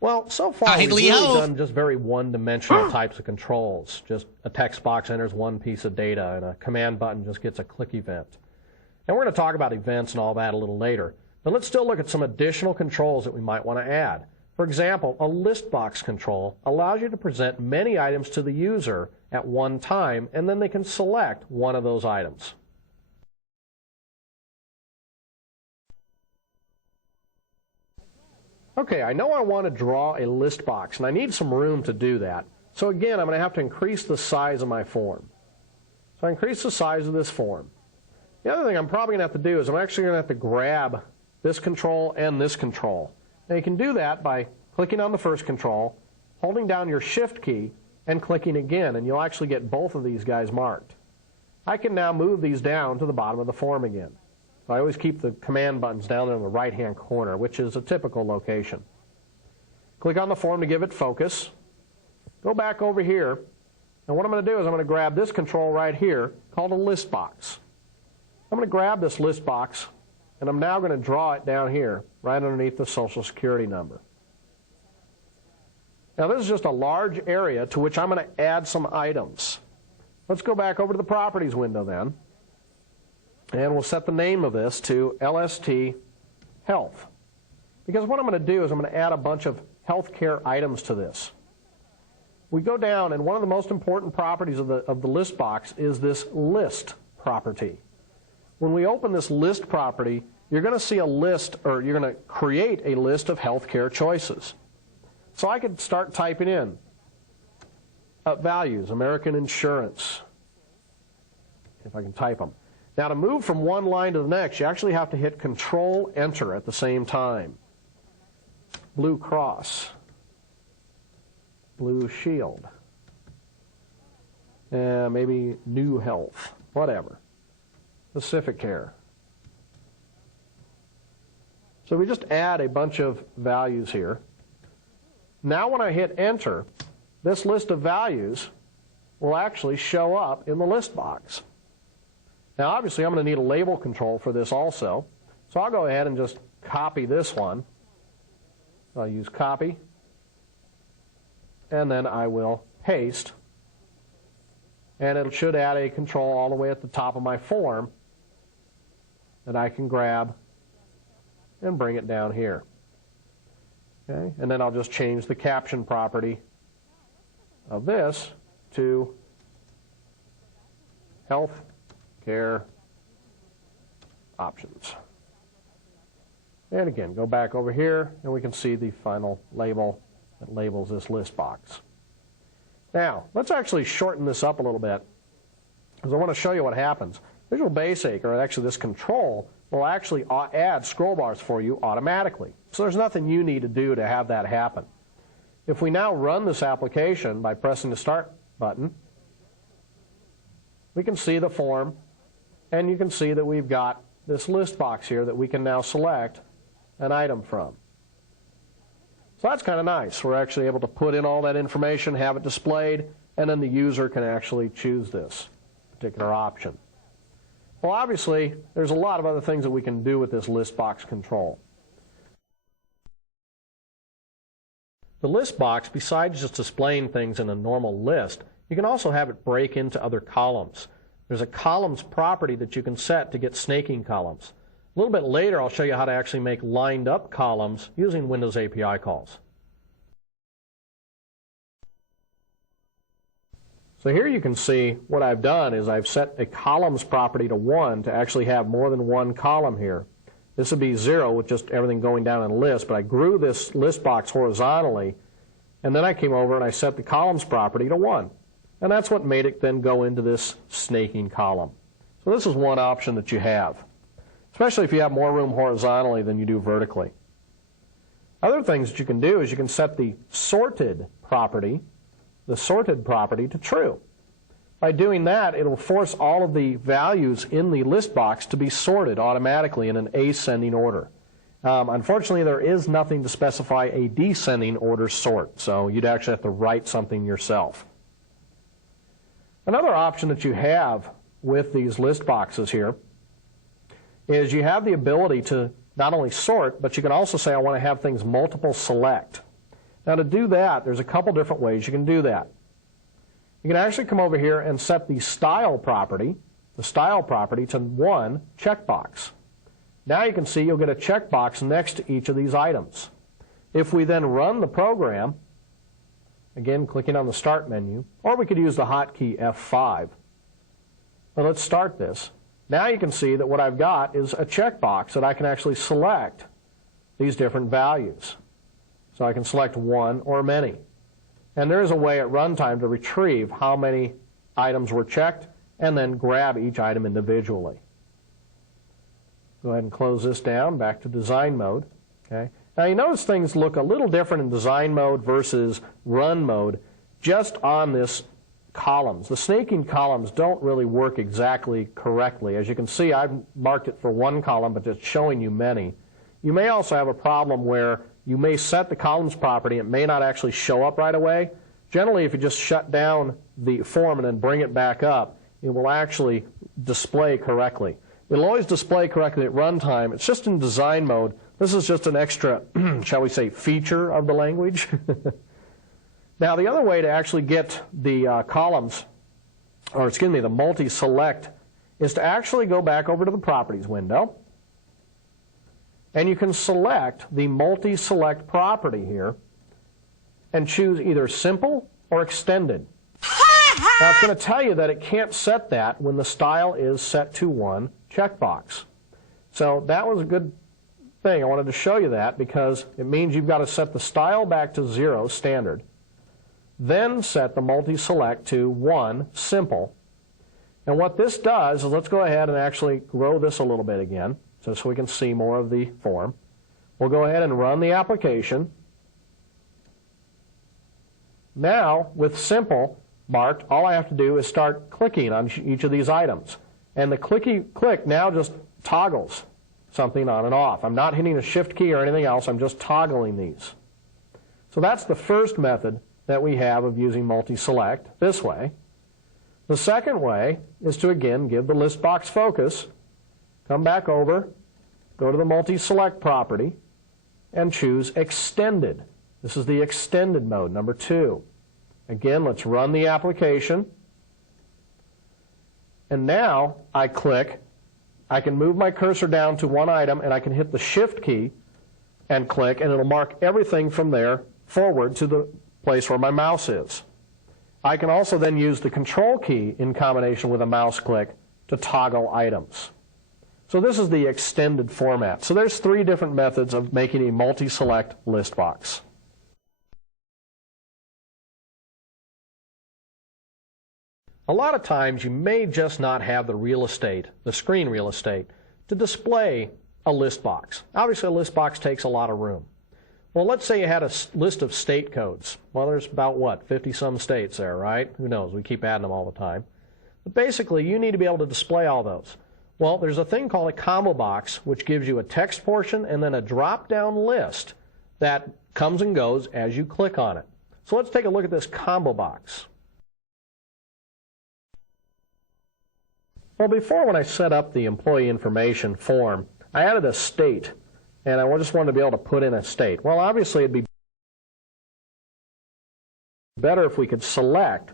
Well, so far we've really done just very one-dimensional types of controls. Just a text box enters one piece of data, and a command button just gets a click event. And we're going to talk about events and all that a little later. But let's still look at some additional controls that we might want to add. For example, a ListBox control allows you to present many items to the user at one time, and then they can select one of those items. Okay, I know I want to draw a list box, and I need some room to do that. So again, I'm going to have to increase the size of my form. So I increase the size of this form. The other thing I'm probably going to have to do is I'm actually going to have to grab this control and this control. Now you can do that by clicking on the first control, holding down your Shift key, and clicking again, and you'll actually get both of these guys marked. I can now move these down to the bottom of the form again. I always keep the command buttons down there in the right-hand corner, which is a typical location. Click on the form to give it focus. Go back over here, and what I'm going to do is I'm going to grab this control right here called a list box. I'm going to grab this list box, and I'm now going to draw it down here, right underneath the Social Security number. Now this is just a large area to which I'm going to add some items. Let's go back over to the Properties window then. And we'll set the name of this to LST Health. Because what I'm going to do is I'm going to add a bunch of healthcare items to this. We go down, and one of the most important properties of the list box is this list property. When we open this list property, you're going to see a list, or you're going to create a list of healthcare choices. So I could start typing in values, American Insurance, if I can type them. Now to move from one line to the next, you actually have to hit Control-Enter at the same time. Blue Cross, Blue Shield, maybe New Health, whatever. Pacific Care. So we just add a bunch of values here. Now when I hit Enter, this list of values will actually show up in the list box. Now obviously I'm going to need a label control for this also, so I'll go ahead and just copy this one. I'll use copy, and then I will paste, and it should add a control all the way at the top of my form that I can grab and bring it down here. Okay? And then I'll just change the caption property of this to Health Care Options. And again, go back over here, and we can see the final label that labels this list box. Now, let's actually shorten this up a little bit, because I want to show you what happens. Visual Basic, or actually this control, will actually add scroll bars for you automatically. So there's nothing you need to do to have that happen. If we now run this application by pressing the Start button, we can see the form, and you can see that we've got this list box here that we can now select an item from. So that's kind of nice. We're actually able to put in all that information, have it displayed, and then the user can actually choose this particular option. Well, obviously, there's a lot of other things that we can do with this list box control. The list box, besides just displaying things in a normal list, you can also have it break into other columns. There's a columns property that you can set to get snaking columns. A little bit later, I'll show you how to actually make lined up columns using Windows API calls. So here you can see what I've done is I've set a columns property to 1 to actually have more than one column here. This would be 0 with just everything going down in a list, but I grew this list box horizontally, and then I came over and I set the columns property to 1. And that's what made it then go into this snaking column. So this is one option that you have, especially if you have more room horizontally than you do vertically. Other things that you can do is you can set the sorted property to true. By doing that, it will force all of the values in the list box to be sorted automatically in an ascending order. Unfortunately, there is nothing to specify a descending order sort, so you'd actually have to write something yourself. Another option that you have with these list boxes here is you have the ability to not only sort, but you can also say, I want to have things multiple select. Now to do that, there's a couple different ways you can do that. You can actually come over here and set the style property to 1 checkbox. Now you can see you'll get a checkbox next to each of these items. If we then run the program, again clicking on the Start menu, or we could use the hotkey F5. Well, let's start this. Now you can see that what I've got is a checkbox that I can actually select these different values. So I can select 1 or many. And there is a way at runtime to retrieve how many items were checked and then grab each item individually. Go ahead and close this down, back to design mode. Okay. Now you notice things look a little different in design mode versus run mode just on this columns. The snaking columns don't really work exactly correctly. As you can see, I've marked it for 1 column, but it's showing you many. You may also have a problem where you may set the columns property, it may not actually show up right away. Generally, if you just shut down the form and then bring it back up, it will actually display correctly. It'll always display correctly at runtime. It's just in design mode. This is just an extra, shall we say, feature of the language. Now, the other way to actually get the columns, or excuse me, the multi-select, is to actually go back over to the Properties window. And you can select the multi-select property here and choose either simple or extended. Now it's going to tell you that it can't set that when the style is set to 1 checkbox. So that was a good thing. I wanted to show you that because it means you've got to set the style back to 0 standard, then set the multi-select to 1 simple. And what this does is, let's go ahead and actually grow this a little bit again, so we can see more of the form. We'll go ahead and run the application. Now, with simple marked, all I have to do is start clicking on each of these items. And the click now just toggles something on and off. I'm not hitting a shift key or anything else. I'm just toggling these. So that's the first method that we have of using multi-select this way. The second way is to, again, give the ListBox focus. Come back over, go to the multi-select property, and choose Extended. This is the extended mode, number 2. Again, let's run the application. And now I click. I can move my cursor down to 1 item, and I can hit the Shift key and click, and it'll mark everything from there forward to the place where my mouse is. I can also then use the Control key in combination with a mouse click to toggle items. So this is the extended format. So there's 3 different methods of making a multi-select list box. A lot of times you may just not have the real estate, the screen real estate, to display a list box. Obviously a list box takes a lot of room. Well, let's say you had a list of state codes. Well, there's about, what, 50-some states there, right? Who knows? We keep adding them all the time. But basically, you need to be able to display all those. Well, there's a thing called a combo box, which gives you a text portion and then a drop-down list that comes and goes as you click on it. So let's take a look at this combo box. Well, before, when I set up the employee information form, I added a state, and I just wanted to be able to put in a state. Well, obviously, it'd be better if we could select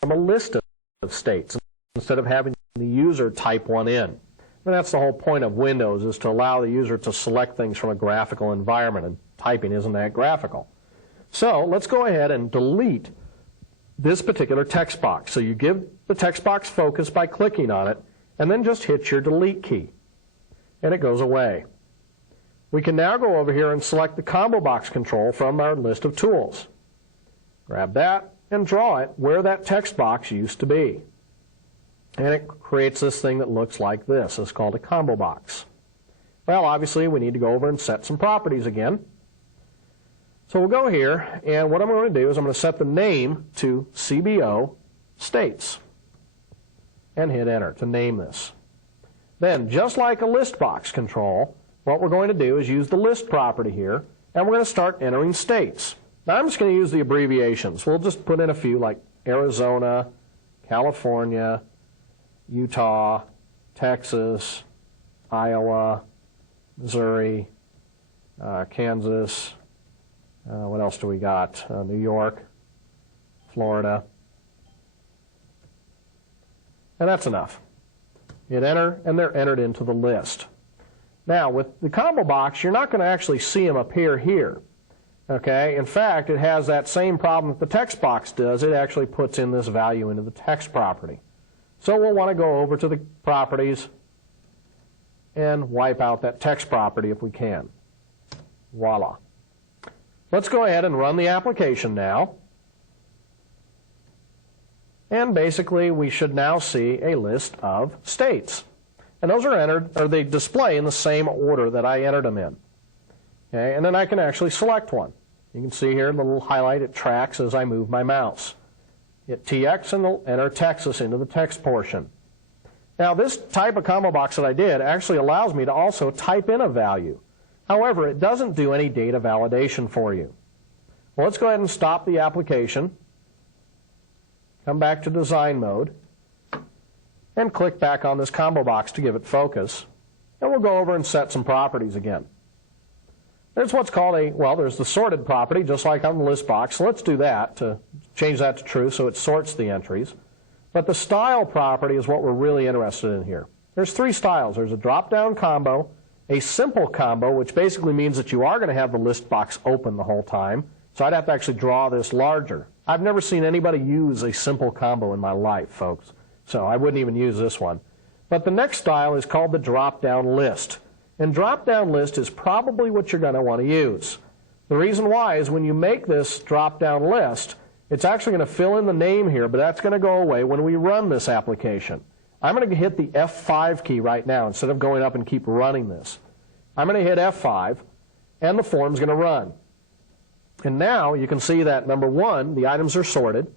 from a list of states instead of having the user type one in. And that's the whole point of Windows, is to allow the user to select things from a graphical environment, and typing isn't that graphical. So let's go ahead and delete this particular text box. So you give the text box focus by clicking on it, and then just hit your delete key, and it goes away. We can now go over here and select the combo box control from our list of tools. Grab that and draw it where that text box used to be. And it creates this thing that looks like this. It's called a combo box. Well, obviously, we need to go over and set some properties again. So we'll go here, and what I'm going to do is I'm going to set the name to CBO States and hit Enter to name this. Then, just like a list box control, what we're going to do is use the list property here, and we're going to start entering states. Now, I'm just going to use the abbreviations. We'll just put in a few like Arizona, California, Utah, Texas, Iowa, Missouri, Kansas, What else do we got? New York, Florida. And that's enough. Hit enter, and they're entered into the list. Now, with the combo box, you're not going to actually see them appear here. Okay? In fact, it has that same problem that the text box does. It actually puts in this value into the text property. So we'll want to go over to the properties and wipe out that text property if we can. Voila. Let's go ahead and run the application now. And basically, we should now see a list of states. And those are entered, or they display in the same order that I entered them in. Okay, and then I can actually select one. You can see here the little highlight, it tracks as I move my mouse. Hit TX and it'll enter Texas into the text portion. Now this type of combo box that I did actually allows me to also type in a value. However, it doesn't do any data validation for you. Well, let's go ahead and stop the application. Come back to design mode and click back on this combo box to give it focus. And we'll go over and set some properties again. There's what's called there's the sorted property, just like on the list box. So let's do that to change that to true so it sorts the entries. But the style property is what we're really interested in here. There's three styles. There's a drop-down combo, a simple combo, which basically means that you are going to have the list box open the whole time. So I'd have to actually draw this larger. I've never seen anybody use a simple combo in my life, folks. So I wouldn't even use this one. But the next style is called the drop-down list. And drop-down list is probably what you're going to want to use. The reason why is when you make this drop-down list, it's actually going to fill in the name here, but that's going to go away when we run this application. I'm going to hit the F5 key right now instead of going up and keep running this. I'm going to hit F5, and the form's going to run. And now you can see that, number one, the items are sorted.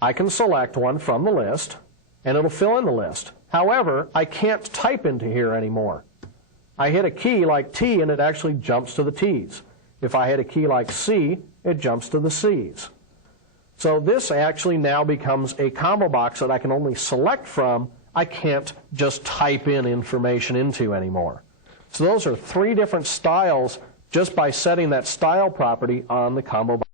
I can select one from the list, and it'll fill in the list. However, I can't type into here anymore. I hit a key like T, and it actually jumps to the T's. If I hit a key like C, it jumps to the C's. So this actually now becomes a combo box that I can only select from. I can't just type in information into anymore. So those are three different styles just by setting that style property on the combo box.